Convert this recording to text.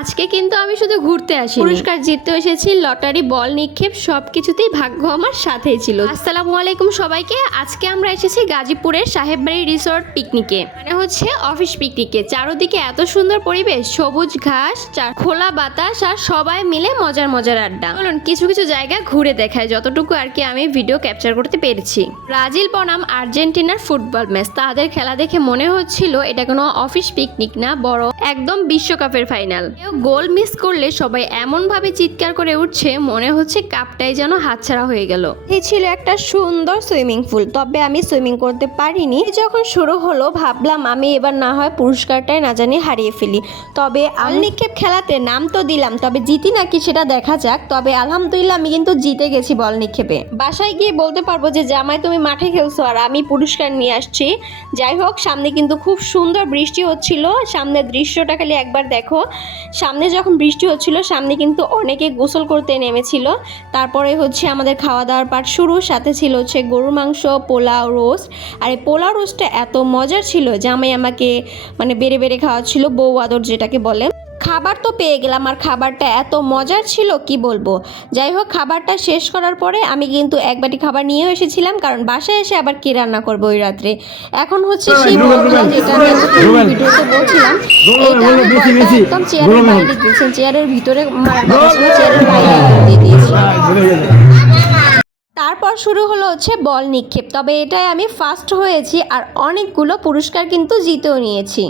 আজকে কিন্তু আমি শুধু ঘুরতে আসি, পুরস্কার জিততে এসেছি। লটারি, বল নিক্ষেপ সবকিছুতেই ভাগ্য আমার সাথেই ছিল। আসসালামু আলাইকুম সবাইকে। আজকে আমরা এসেছি গাজীপুরের সাহেববাড়ি রিসোর্ট পিকনিকে, মানে হচ্ছে অফিস পিকনিকে। চারদিকে এত সুন্দর পরিবেশ, সবুজ ঘাস, খোলা বাতাস আর সবাই মিলে মজার মজার আড্ডা। বলুন কিছু কিছু জায়গা ঘুরে দেখায়, যতটুকু আর কি আমি ভিডিও ক্যাপচার করতে পেরেছি। ব্রাজিল বনাম আর্জেন্টিনার ফুটবল ম্যাচ। তাদের খেলা দেখে মনে হচ্ছিল এটা কোনো অফিস পিকনিক না, বড় একদম বিশ্বকাপের ফাইনাল। গোল মিস করলে সবাই এমন ভাবে চিৎকার করে উঠছে, মনে হচ্ছে কাপটাই যেন হাতছাড়া হয়ে গেল। এই ছিল একটা সুন্দর সুইমিং পুল, তবে আমি সুইমিং করতে পারিনি। যখন শুরু হলো ভাবলাম আমি এবার না হয় পুরস্কারটাই না জানি হারিয়ে ফেলি। তবে নিক্ষেপ খেলাতে নাম তো দিলাম, তবে জিতি নাকি সেটা দেখা যাক। তবে আলহামদুলিল্লাহ আমি কিন্তু জিতে গেছি বল নিক্ষেপে। বাসায় গিয়ে বলতে পারবো যে জামাই তুমি মাঠে খেলছো আর আমি পুরস্কার নিয়ে আসছি। যাই হোক, সামনে কিন্তু খুব সুন্দর বৃষ্টি হচ্ছিল। সামনের দৃশ্যটা খালি একবার দেখো। সামনে যখন বৃষ্টি হচ্ছিল, সামনে কিন্তু অনেকে গোসল করতে নেমেছিল। তারপরে হচ্ছে আমাদের খাওয়া দাওয়ার পার্ট শুরু। সাথে ছিল হচ্ছে গরুর মাংস, পোলাও, রোস্ট। আর এই পোলাও রোস্টটা এত মজার ছিল, জামাই আমাকে মানে বেড়ে বেড়ে খাওয়াচ্ছিল, বউ আদর যেটাকে বলে। খাবার তো পেয়ে গেলাম, আর খাবারটা এত মজার ছিল কি বলবো। যাই হোক, খাবারটা শেষ করার পরে আমি কিন্তু এক বাটি খাবার নিয়েও এসেছিলাম, কারণ বাসায় এসে আবার কি রান্না করবো ওই রাত্রে। এখন হচ্ছে সেই বলটা যেটা আমি ভিডিওতে বলছিলাম, এটা আমি বলটা একদম চেয়ারের বাইরে দিয়েছেন, চেয়ারের ভিতরে চেয়ারের বাইরে দিয়ে দিয়েছি। তারপর শুরু হলো হচ্ছে বল নিক্ষেপ। তবে এটাই আমি ফার্স্ট হয়েছি আর অনেকগুলো পুরস্কার কিন্তু জিতেও নিয়েছি।